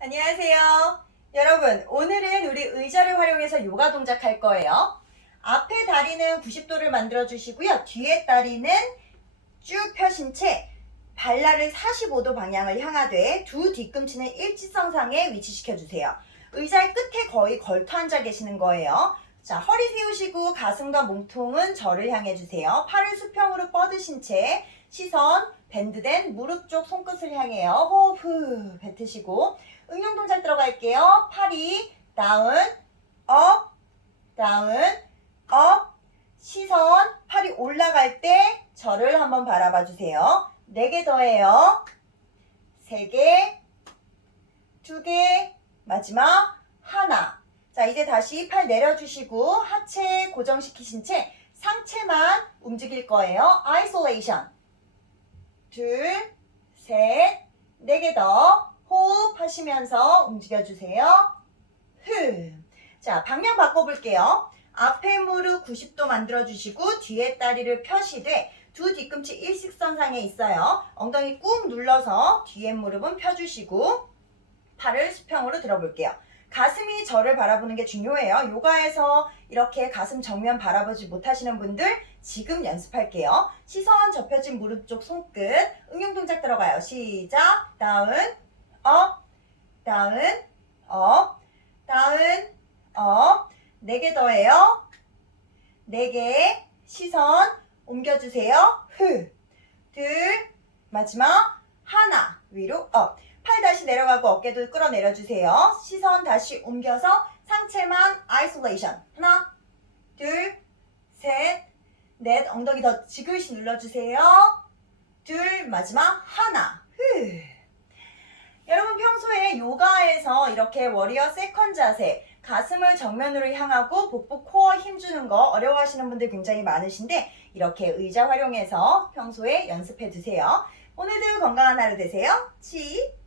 안녕하세요. 여러분, 오늘은 우리 의자를 활용해서 요가 동작 할 거예요. 앞에 다리는 90도를 만들어 주시고요. 뒤에 다리는 쭉 펴신 채 발날을 45도 방향을 향하되 두 뒤꿈치는 일직선상에 위치시켜 주세요. 의자의 끝에 거의 걸터 앉아 계시는 거예요. 자, 허리 세우시고 가슴과 몸통은 저를 향해 주세요. 팔을 수평으로 뻗으신 채 시선 밴드된 무릎 쪽 손끝을 향해요. 호흡 후 뱉으시고 응용 동작 들어갈게요. 팔이 다운, 업, 다운, 업. 시선 팔이 올라갈 때 저를 한번 바라봐 주세요. 네 개 더해요. 세 개, 두 개, 마지막 하나. 자, 이제 다시 팔 내려주시고 하체 고정시키신 채 상체만 움직일 거예요. 아이솔레이션. 둘, 셋, 네 개 더. 호흡하시면서 움직여주세요. 흠. 자, 방향 바꿔볼게요. 앞에 무릎 90도 만들어주시고 뒤에 다리를 펴시되 두 뒤꿈치 일직선상에 있어요. 엉덩이 꾹 눌러서 뒤에 무릎은 펴주시고 팔을 수평으로 들어볼게요. 가슴이 저를 바라보는 게 중요해요. 요가에서 이렇게 가슴 정면 바라보지 못하시는 분들 지금 연습할게요. 시선 접혀진 무릎 쪽 손끝 응용 동작 들어가요. 시작 다운 업 다운 업 다운 업 네 개 더해요. 네 개 시선 옮겨주세요. 후, 둘, 마지막 하나 위로 업. 팔 다시 내려가고 어깨도 끌어내려 주세요. 시선 다시 옮겨서 상체만 아이솔레이션. 하나, 둘, 셋, 넷. 엉덩이 더 지그시 눌러주세요. 둘, 마지막 하나. 후. 여러분 평소에 요가에서 이렇게 워리어 세컨 자세, 가슴을 정면으로 향하고 복부 코어 힘주는 거 어려워하시는 분들 굉장히 많으신데 이렇게 의자 활용해서 평소에 연습해 두세요. 오늘도 건강한 하루 되세요. 치!